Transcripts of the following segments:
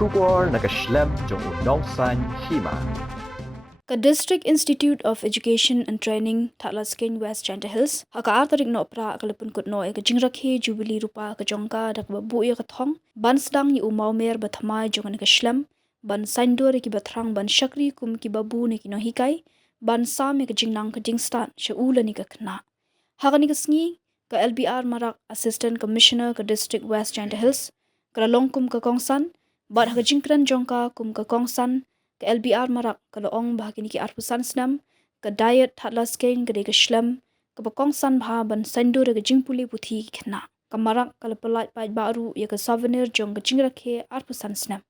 Shubor nakaslem jong unong san Hima. Ka District Institute of Education and Training Thadlaskeiñ West Chanta Hills haka artarik no pra kalapun kut no ka Jingrakhe Jubilee Rupa ka jongka dak babu ya ka thong ban sedang ni umau mer bathamai jongan ka shlam ban sandor ki bathrang ban shakri kum ki babu ni ki no hikai ban sam ka jingnang ka jingstan she ula ni ka khna haka ni ka sngi ka LBR Marak Assistant Commissioner ka District West Chanta Hills ka longkum ka kongsan ban haka jingkran jongka kum ka kongsan ke LBR Marak ke loong bah kini ki arpusan snam ke diet Thadlaskeiñ ke ke shlam ke bakong san bah ban sandur ke jingpuli puthi kena ke marak ke pelat pai baru ya ke souvenir jong ke Jingrakhe arpusan snam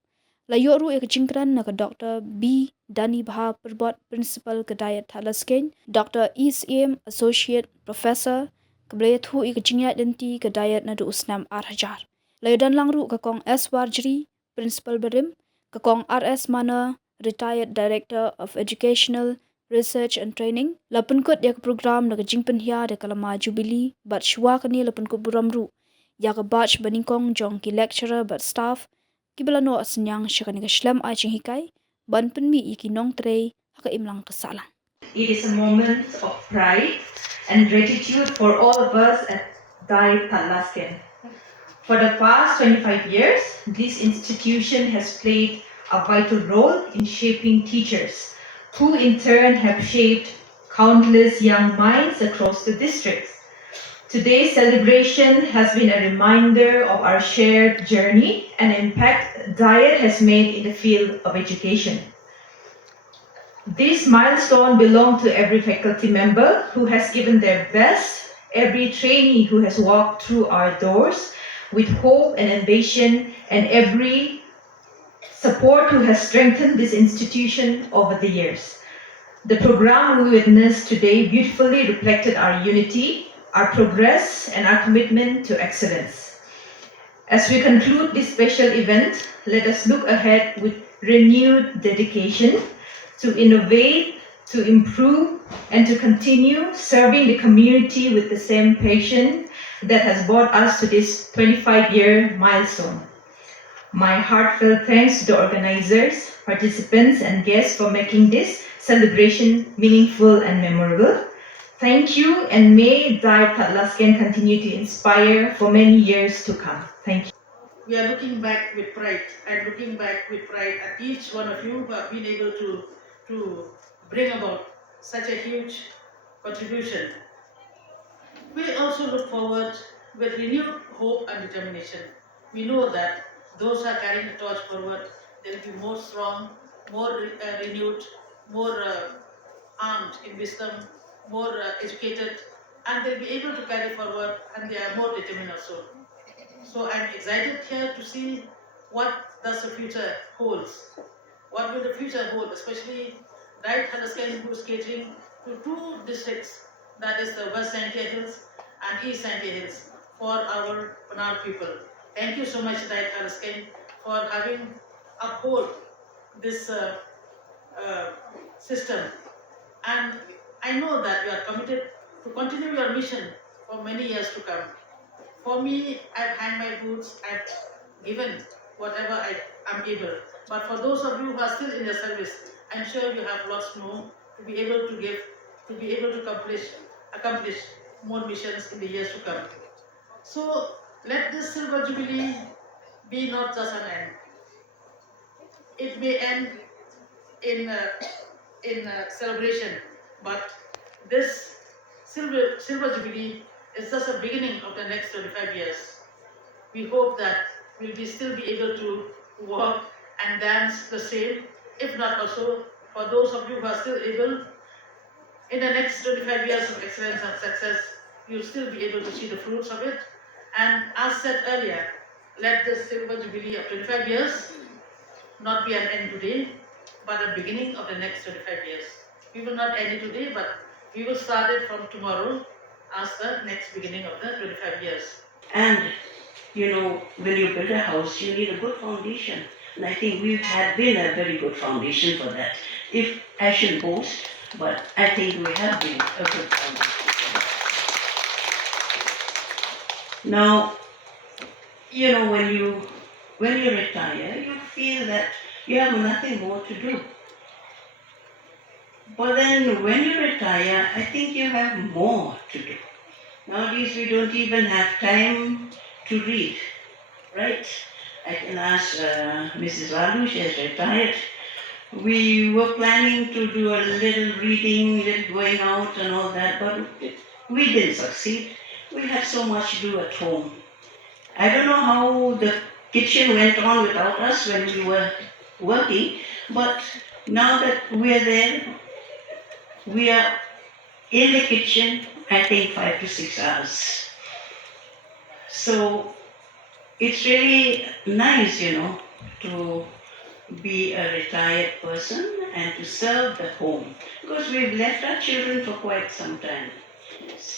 la yoru ya ke jingkran na ke Dr. B Dani bah perbot principal ke diet Thadlaskeiñ Dr. ECM associate professor ke blayathu ya ke jingyat denti ke diet na du usnam arhajar la dan langru ke kong S Warjri principal berim ke kong RS mana Retired Director of Educational Research and Training, lapun kut ya ke program na ke jingpen hia de kalama Jubilee, bat shua kani lapun kut buramru, ya ke batch baningkong jong ki lecturer bat staff, ki belano asenyang syakani ke shlam ai ching hikai, ban penmi iki nong trei, haka imlang kesalang. It is a moment of pride and gratitude for all of us at Thadlaskeiñ. For the past 25 years, this institution has played a vital role in shaping teachers, who in turn have shaped countless young minds across the districts. Today's celebration has been a reminder of our shared journey and impact Diet has made in the field of education. This milestone belongs to every faculty member who has given their best, every trainee who has walked through our doors with hope and ambition, and every support who has strengthened this institution over the years. The program we witnessed today beautifully reflected our unity, our progress, and our commitment to excellence. As we conclude this special event, let us look ahead with renewed dedication to innovate, to improve, and to continue serving the community with the same passion that has brought us to this 25-year milestone. My heartfelt thanks to the organizers, participants, and guests for making this celebration meaningful and memorable. Thank you, and may Diet Thadlaskeiñ continue to inspire for many years to come. Thank you. We are looking back with pride, and looking back with pride at each one of you who have been able to bring about such a huge contribution. We also look forward with renewed hope and determination. We know that those who are carrying the torch forward, they will be more strong, more renewed, more armed in wisdom, more educated, and they'll be able to carry forward, and they are more determined also. So I'm excited here to see what does the future holds. What will the future hold, especially Diet Thadlaskeiñ, who is catering to two districts, that is the West Santia Hills and East Santia Hills, for our Panar people. Thank you so much, Diet Thadlaskeiñ, for having uphold this system. And I know that you are committed to continue your mission for many years to come. For me, I've hanged my boots, I've given whatever I am able. But for those of you who are still in the service, I'm sure you have lots more to be able to give, to be able to accomplish more missions in the years to come. So let this Silver Jubilee be not just an end. It may end in a celebration, but this Silver Jubilee is just a beginning of the next 25 years. We hope that we'll still be able to walk and dance the same, if not also for those of you who are still able, in the next 25 years of excellence and success, you'll still be able to see the fruits of it. And as said earlier, let the Silver Jubilee of 25 years not be an end today, but a beginning of the next 25 years. We will not end it today, but we will start it from tomorrow as the next beginning of the 25 years. And, you know, when you build a house, you need a good foundation. And I think we've been a very good foundation for that. If I shouldn't boast, but I think we have been a good foundation for that. Now, you know, when you when you retire, you feel that you have nothing more to do. But then when you retire, I think you have more to do. Nowadays we don't even have time to read, right? I can ask Mrs. Valu, she has retired. We were planning to do a little reading, little going out and all that, but we didn't succeed. We had so much to do at home. I don't know how the kitchen went on without us when we were working, but now that we're there, we are in the kitchen, I think 5 to 6 hours. So it's really nice, to be a retired person and to serve the home, because we've left our children for quite some time.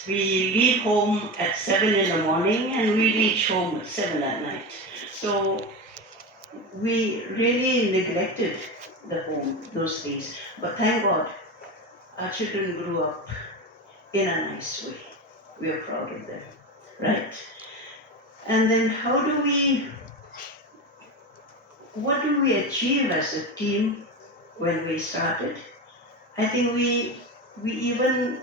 We leave home at 7 in the morning and we reach home at 7 at night. So we really neglected the home those days. But thank God, our children grew up in a nice way. We are proud of them, right? And then what do we achieve as a team when we started? I think we even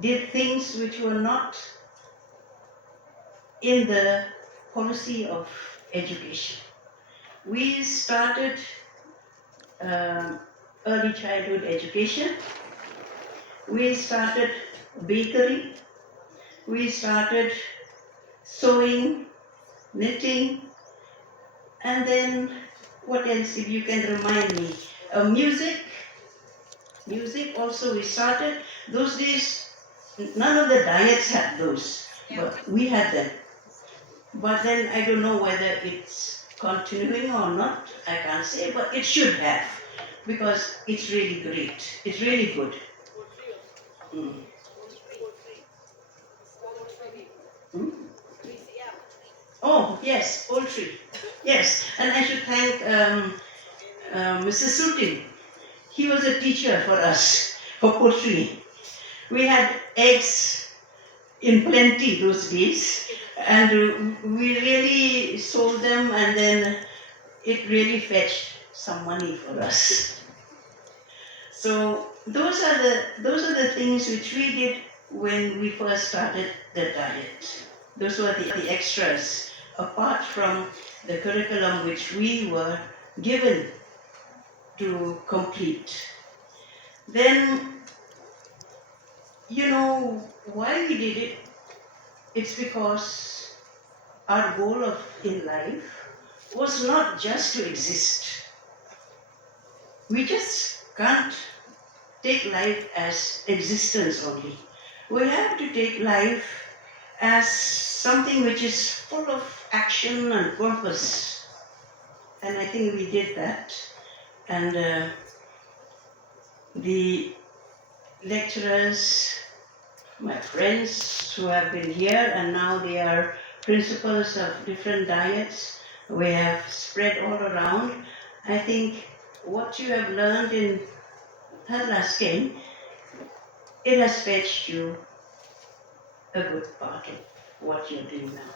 did things which were not in the policy of education. We started early childhood education. We started bakery. We started sewing, knitting, and then what else, if you can remind me? Music also we started. Those days, none of the diets had those, but we had them. But then I don't know whether it's continuing or not, I can't say, but it should have, because it's really great. It's really good. Oh, yes, poultry. Yes, and I should thank Mr. Sutin. He was a teacher for us, for poultry. We had eggs in plenty those days, and we really sold them, and then it really fetched some money for us. So those are the things which we did when we first started the diet. Those were the extras, apart from the curriculum which we were given to complete. Then, why we did it? It's because our goal in life was not just to exist. We just can't take life as existence only. We have to take life as something which is full of action and purpose. And I think we did that. And the lecturers, my friends who have been here and now they are principals of different diets, we have spread all around. I think what you have learned in Thadlaskeiñ, it has fetched you a good part of what you're doing now.